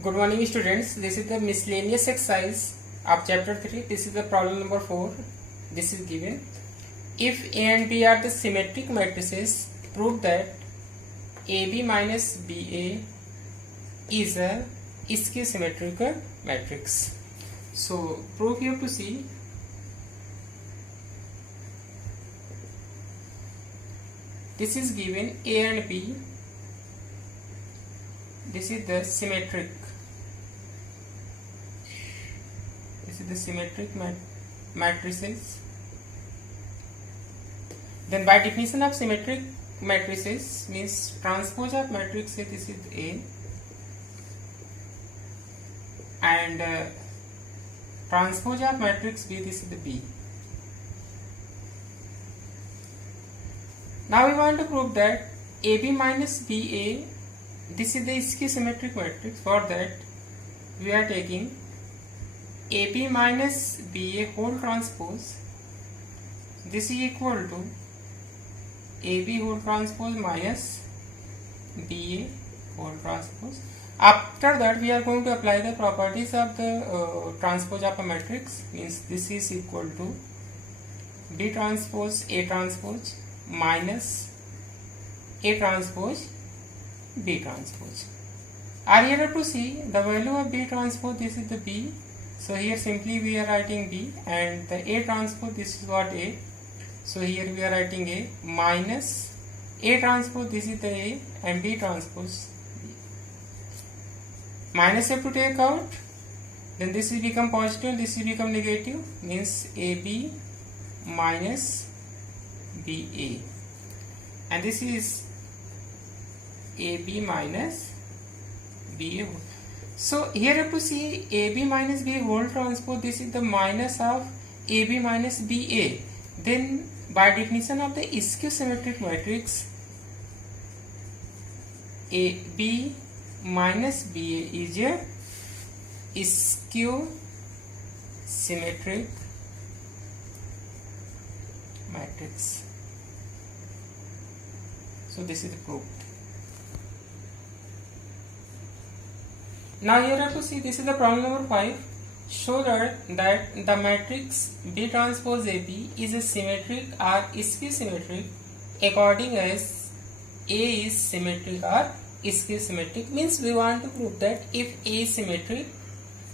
Good morning, students. This is the miscellaneous exercise of chapter 3. This is the problem number 4. This is given. If A and B are the symmetric matrices, prove that AB minus BA is a skew symmetrical matrix. So, proof you have to see. This is given A and B. This is the symmetric. This is the symmetric matrices. Then by definition of symmetric matrices means transpose of matrix A, this is A, and transpose of matrix B, this is the B. Now we want to prove that AB minus BA, this is the skew symmetric matrix. For that we are taking AB minus BA whole transpose, this is equal to AB whole transpose minus BA whole transpose. After that we are going to apply the properties of the transpose of a matrix, means this is equal to B transpose A transpose minus A transpose B transpose. Are you able to see the value of B transpose? This is the B. So here simply we are writing B, and the A transpose, this is what A. So here we are writing A minus A transpose, this is the A, and B transpose B. Minus have to take out, then this will become positive, this will become negative, means AB minus BA, and this is AB minus BA. So here you have to see AB minus BA whole transpose, this is the minus of AB minus BA. Then by definition of the skew symmetric matrix, AB minus BA is a skew symmetric matrix. So this is proved. Now here you have to see, this is the problem number 5. Show that the matrix B transpose AB is a symmetric or skew symmetric according as A is symmetric or skew symmetric. Means we want to prove that if A is symmetric,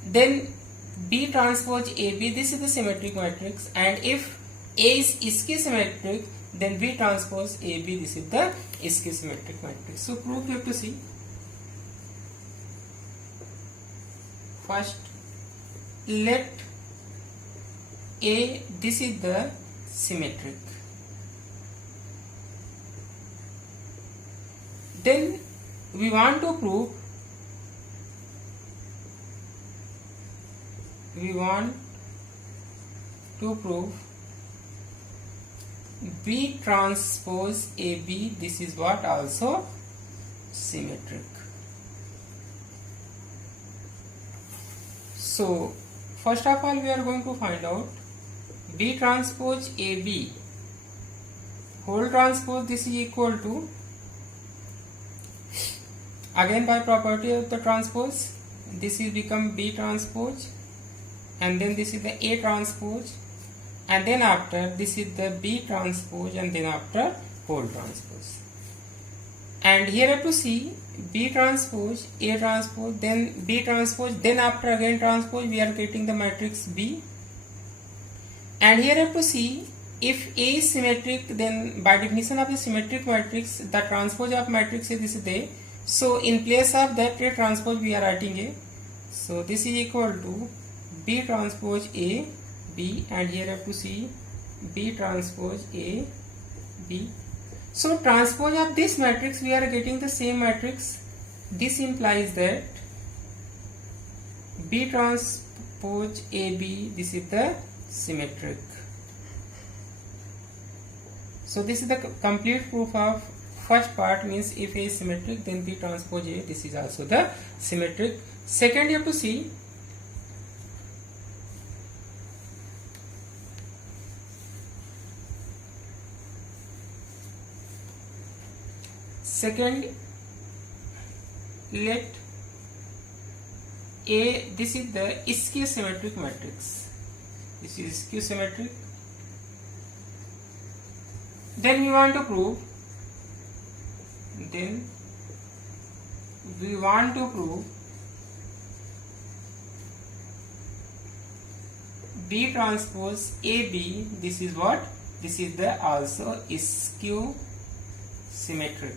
then B transpose AB, this is the symmetric matrix, and if A is skew symmetric, then B transpose AB, this is the skew symmetric matrix. So proof you have to see. First, let A, this is the symmetric. Then we want to prove, B transpose AB, this is what also symmetric. So first of all we are going to find out B transpose AB whole transpose, this is equal to, again by property of the transpose, this is become B transpose, and then this is the A transpose, and then after this is the B transpose, and then after whole transpose. And here you have to see B transpose, A transpose, then B transpose, then after again transpose, we are getting the matrix B. And here you have to see, if A is symmetric, then by definition of the symmetric matrix, the transpose of matrix is this A. So in place of that A transpose, we are writing A. So this is equal to B transpose A B, and here you have to see B transpose A B. So transpose of this matrix, we are getting the same matrix. This implies that B transpose AB, this is the symmetric. So this is the complete proof of first part, means if A is symmetric, then B transpose A, this is also the symmetric. Second, you have to see let this is the skew symmetric matrix. This is skew symmetric. Then we want to prove. B transpose AB. This is what? This is the also skew symmetric.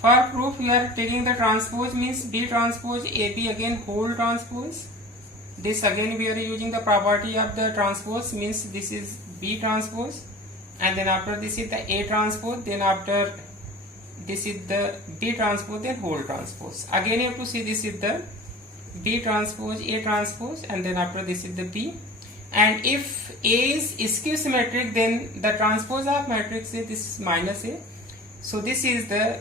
For proof, we are taking the transpose, means B transpose AB again whole transpose. This again we are using the property of the transpose, means this is B transpose, and then after this is the A transpose, then after this is the B transpose, then whole transpose. Again you have to see this is the B transpose, A transpose, and then after this is the B. And if A is skew symmetric, then the transpose of matrix is this minus A. So this is the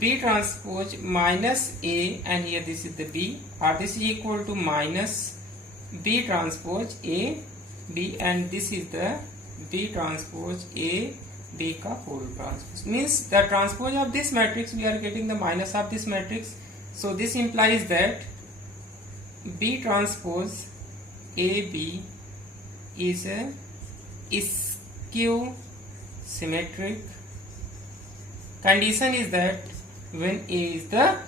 B transpose minus A, and here this is the B, or this is equal to minus B transpose A B, and this is the B transpose A B ka whole transpose. Means the transpose of this matrix, we are getting the minus of this matrix. So this implies that B transpose A B is a skew symmetric. Condition is that when A is the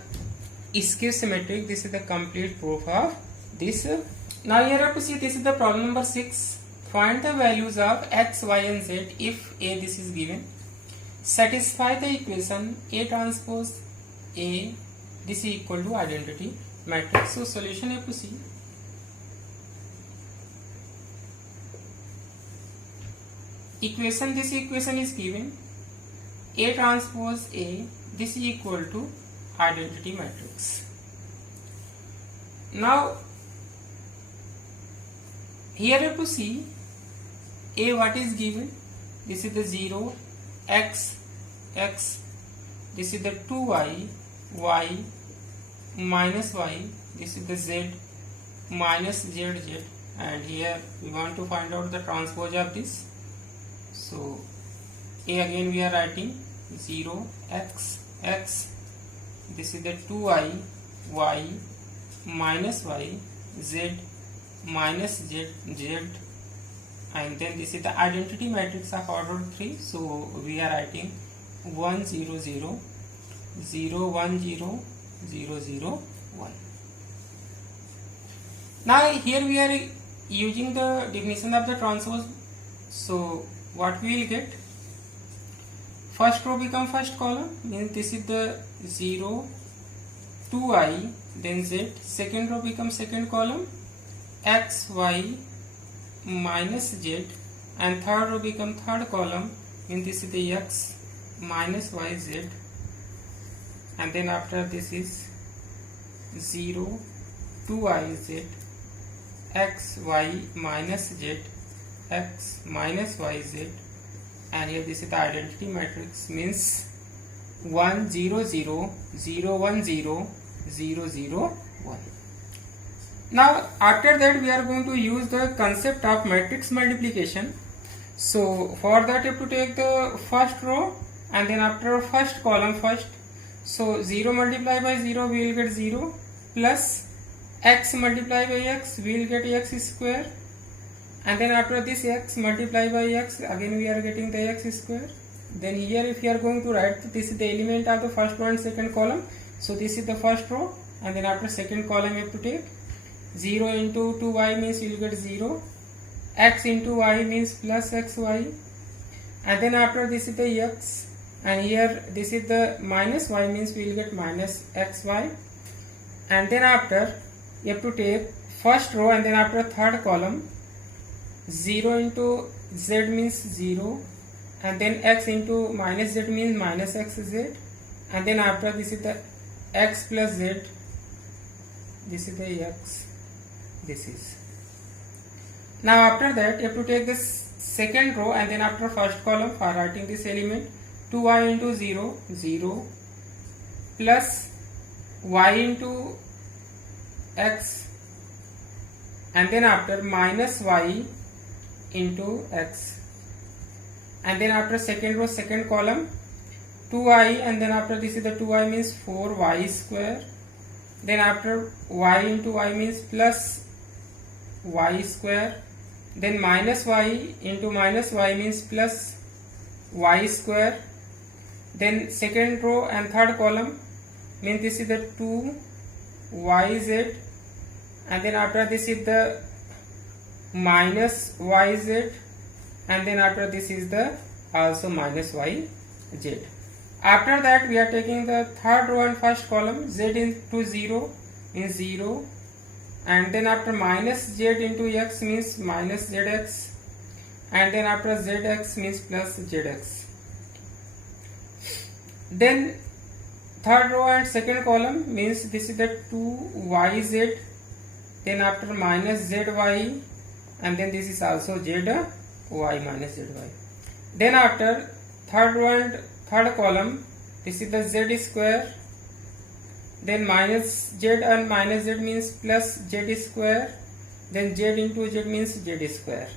skew symmetric. This is the complete proof of this. Now here you have to see, this is the problem number 6. Find the values of x, y and z if A this is given. Satisfy the equation A transpose A, this is equal to identity matrix. So solution you have to see. This equation is given. A transpose A, this is equal to identity matrix. Now here you have to see A what is given. This is the 0, x, this is the 2y, y, minus y, this is the z, minus z, and here we want to find out the transpose of this. So A again we are writing 0, x, this is the 2y, y, minus y, z, minus z, and then this is the identity matrix of order 3. So we are writing 1 0 0 0 1 0 0 0 1. Now here we are using the definition of the transpose. So what we will get? First row become first column, means this is the 0, 2i, then z. Second row becomes second column, x, y, minus z, and third row become third column, means this is the x, minus y, z, and then after this is 0, 2i, z, x, y, minus z, x, minus y, z, and here this is the identity matrix, means 1 0 0 0 1 0 0 0 1. Now after that we are going to use the concept of matrix multiplication. So for that you have to take the first row and then after first column first. So 0 multiplied by 0 we will get 0, plus x multiplied by x we will get x square, and then after this x multiplied by x again we are getting the x square. Then here if you are going to write, this is the element of the first row and second column. So this is the first row, and then after second column you have to take 0 into 2y means you will get 0, x into y means plus xy, and then after this is the x, and here this is the minus y means we will get minus xy, and then after you have to take first row and then after third column 0 into z means 0, and then x into minus z means minus xz, and then after this is the x plus z, this is the x, this is. Now after that you have to take this second row and then after first column for writing this element 2y into 0 0 plus y into x, and then after minus y into x, and then after second row second column 2i, and then after this is the 2i means 4y square. Then after y into y means plus y square. Then minus y into minus y means plus y square. Then second row and third column means this is the 2yz, and then after this is the minus yz, and then after this is the also minus yz. After that we are taking the third row and first column, z into 0 means 0, and then after minus z into x means minus zx, and then after zx means plus zx. Then third row and second column means this is the 2yz, then after minus zy, and then this is also zy minus zy. Then after third row and third column, this is the z square, then minus z and minus z means plus z square, then z into z means z square.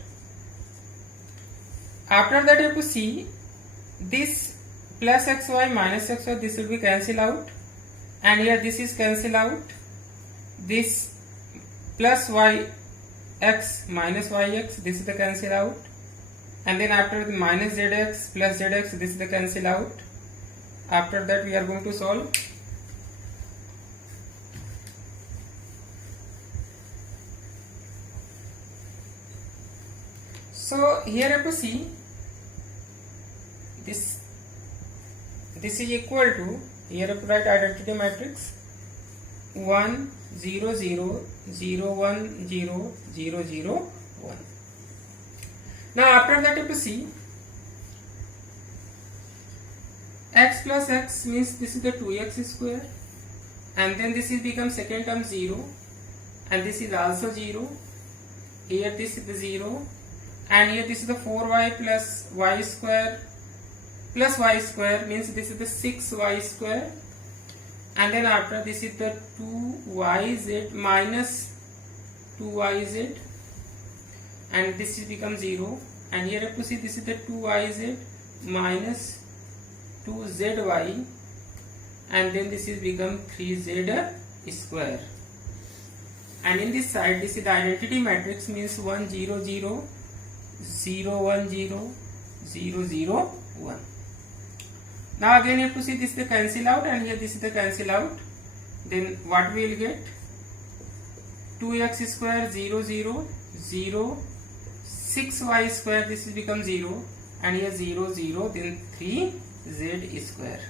After that you have to see this plus xy minus xy, this will be cancel out, and here this is cancel out, this plus yx minus yx, this is the cancel out, and then after the minus zx plus zx, this is the cancel out. After that we are going to solve. So here you have to see this is equal to, here you have to write identity matrix 1 0 0 0 1 0 0 0 1. Now after that you have to see x plus x means this is the 2x square, and then this is become second term 0, and this is also 0, here this is the 0, and here this is the 4y plus y square plus y square means this is the 6y square, and then after this is the 2yz minus 2yz, and this is become 0, and here you have to see this is the 2yz minus 2zy, and then this is become 3z square, and in this side this is the identity matrix means 1 0 0 0 1 0 0 0 1. Now again you have to see this is the cancel out, and here this is the cancel out, then what we will get 2x square 0 0 0 6y square, this is become 0, and here 0 0, then 3z square,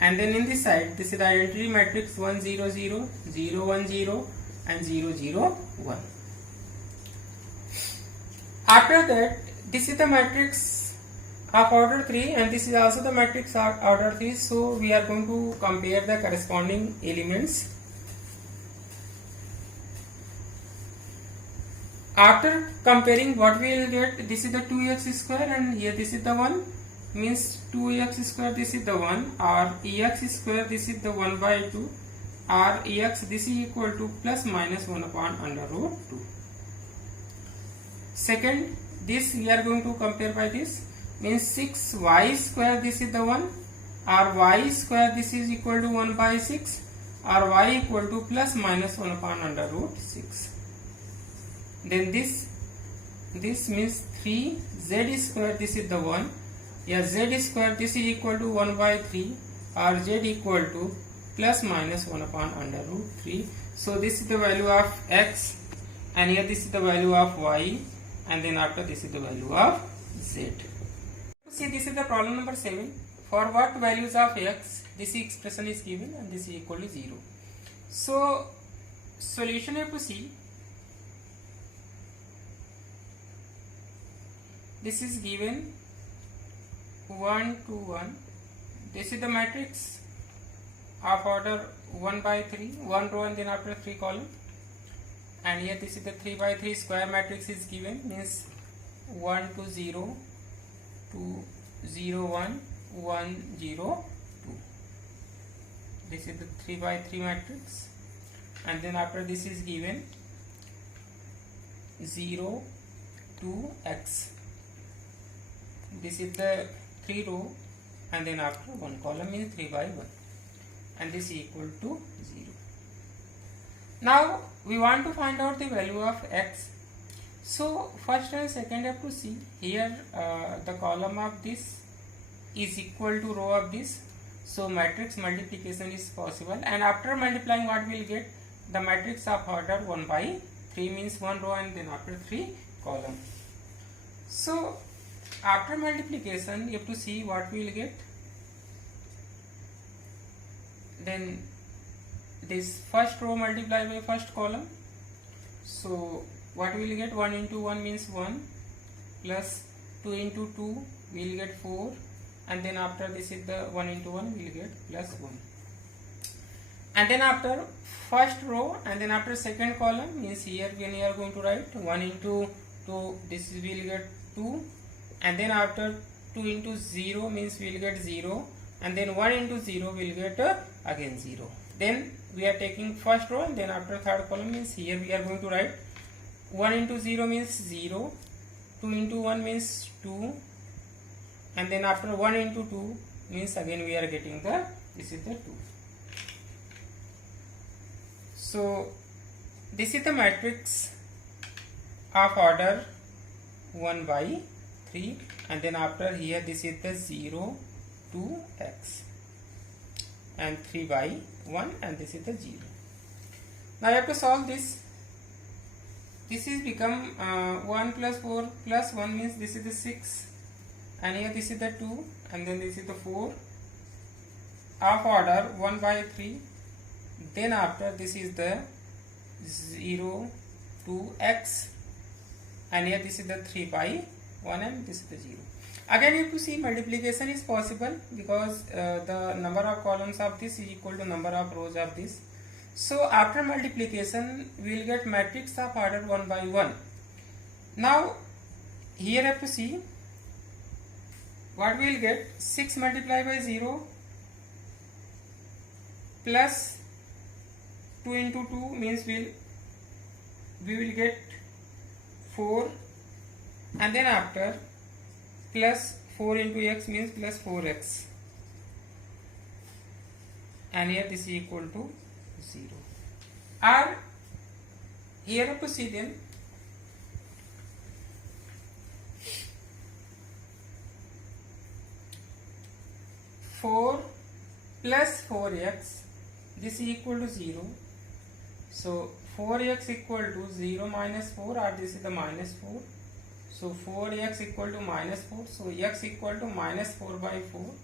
and then in this side this is the identity matrix 1 0 0 0 1 0 and 0 0 1. After that this is the matrix of order 3, and this is also the matrix of order 3, so we are going to compare the corresponding elements. After comparing, what we will get, this is the 2x square, and here this is the 1, means 2x square this is the 1, or ex square this is the 1 by 2, or ex this is equal to plus minus 1 upon under root 2. Second, this we are going to compare by this, means 6y square this is the 1, or y square this is equal to 1 by 6, or y equal to plus minus 1 upon under root 6. Then this means 3z square this is the 1, yeah, z square this is equal to 1 by 3, or z equal to plus minus 1 upon under root 3. So this is the value of x, and here this is the value of y, and then after this is the value of z. See, this is the problem number 7. For what values of x this expression is given, and this is equal to 0. So solution you have to see, this is given 1 2 1, this is the matrix of order 1 by 3, 1 row and then after 3 column, and here this is the 3 by 3 square matrix is given, means 1 2 0 2 0 1 1 0 2. This is the 3 by 3 matrix, and then after this is given 0 2 x. This is the 3 row and then after 1 column means 3 by 1, and this is equal to 0. Now we want to find out the value of x. So first and second have to see here the column of this is equal to row of this, so matrix multiplication is possible, and after multiplying what we will get, the matrix of order 1 by 3 means 1 row and then after 3 column. So after multiplication you have to see what we will get. Then this first row multiplied by first column, so what we will get, 1 into 1 means 1 plus 2 into 2 we will get 4, and then after this is the 1 into 1 we will get plus 1, and then after first row and then after second column means here when we are going to write 1 into 2, this we will get 2, and then after 2 into 0 means we will get 0, and then 1 into 0 we will get again 0. Then we are taking first row and then after third column means here we are going to write 1 into 0 means 0, 2 into 1 means 2, and then after 1 into 2 means again we are getting the, this is the 2. So this is the matrix of order 1 by 3, and then after here this is the 0 to x and 3 by 1, and this is the 0. Now I have to solve this. This is become 1 plus 4 plus 1 means this is the 6, and here this is the 2, and then this is the 4 of order 1 by 3. Then after this is the 0 to x, and here this is the 3 by 1, and this is the 0. Again you have to see multiplication is possible because the number of columns of this is equal to number of rows of this. So after multiplication we will get matrix of order 1 by 1. Now here have to see what we will get. 6 multiplied by 0 plus 2 into 2 means we will get 4, and then after plus 4 into x means plus 4x, and here this is equal to 0. Or here have to see then four plus 4x, this is equal to 0. So 4x equal to 0 minus 4, or this is the minus 4. So 4x equal to minus 4. So x equal to minus 4 by 4.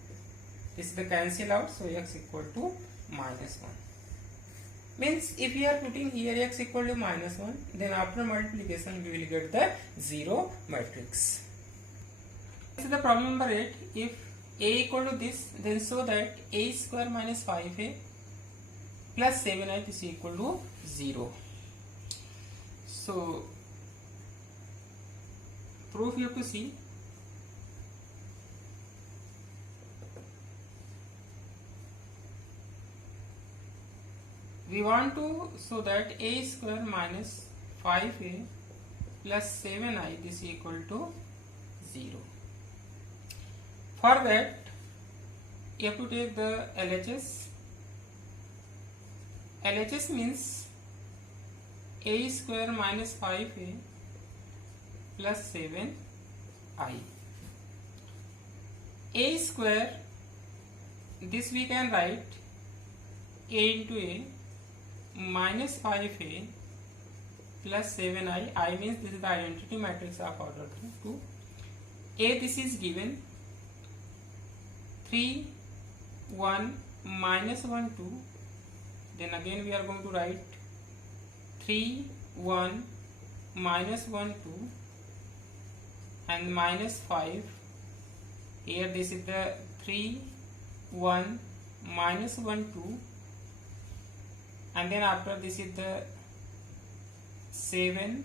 This is the cancel out. So x equal to minus 1. Means if we are putting here x equal to minus 1, then after multiplication we will get the 0 matrix. This is the problem number 8. If a equal to this, then show that a square minus 5a plus 7i is equal to 0. So proof you have to see. We want to show that a square minus 5a plus 7i is equal to 0. For that you have to take the LHS. LHS means a square minus 5a plus 7i. A square, this we can write a into a minus 5a plus 7i. I means this is the identity matrix of order 2. A, this is given 3 1 minus 1 2. Then again we are going to write 3 1 minus 1 2 and minus 5. Here this is the 3 1 minus 1 2, and then after this is the 7,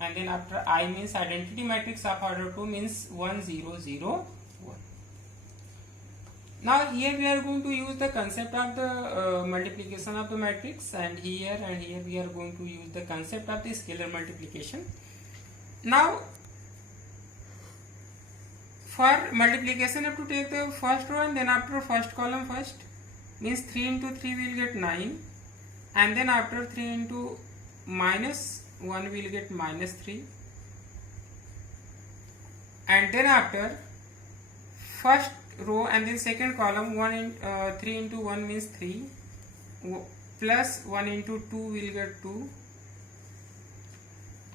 and then after I means identity matrix of order 2 means 1 0 0 1. Now here we are going to use the concept of the multiplication of the matrix, and here we are going to use the concept of the scalar multiplication. Now for multiplication, you have to take the first row and then after first column first, means 3 into 3 will get 9, and then after 3 into minus 1 will get minus 3, and then after first row and then second column 3 into 1 means 3, plus 1 into 2 will get 2,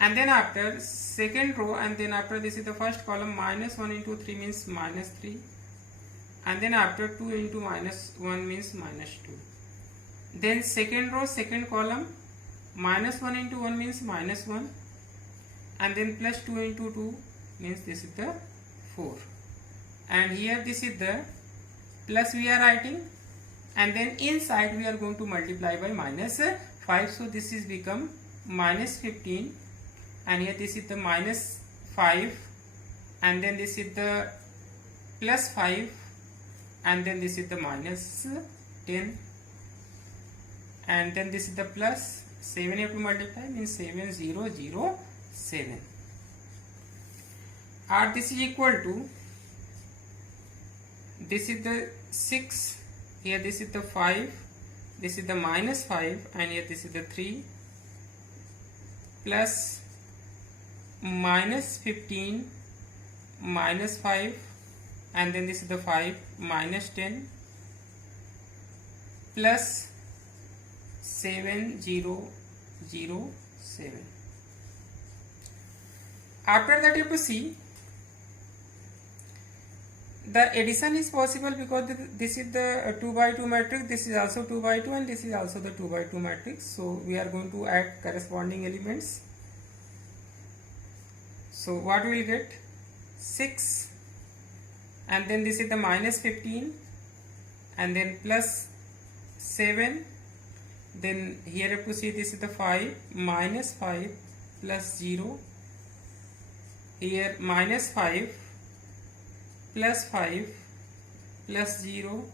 and then after second row and then after this is the first column, minus 1 into 3 means minus 3, and then after 2 into minus 1 means minus 2. Then second row second column, minus 1 into 1 means minus 1, and then plus 2 into 2 means this is the 4, and here this is the plus we are writing, and then inside we are going to multiply by minus 5, so this is become minus 15, and here this is the minus 5, and then this is the plus 5, and then this is the minus 10, and then this is the plus 7, you have to multiply, means 7007, or this is equal to, this is the 6, here this is the 5, this is the minus 5, and here this is the 3, plus minus 15 minus 5, and then this is the 5 minus 10, plus 7007. After that you have to see the addition is possible because this is the 2 by 2 matrix, this is also 2 by 2, and this is also the 2 by 2 matrix, so we are going to add corresponding elements. So what we will get? 6, and then this is the minus 15, and then plus 7, then here you have to see this is the 5 minus 5 plus 0, here minus 5 plus 5 plus 0,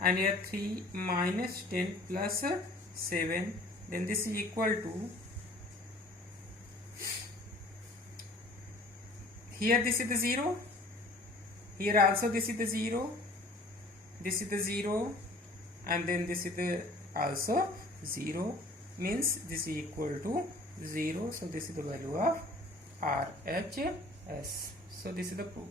and here 3 minus 10 plus 7, then this is equal to, here this is the 0, here also this is the 0, this is the 0, and then this is the also 0, means this is equal to 0, so this is the value of RHS. So this is the proof.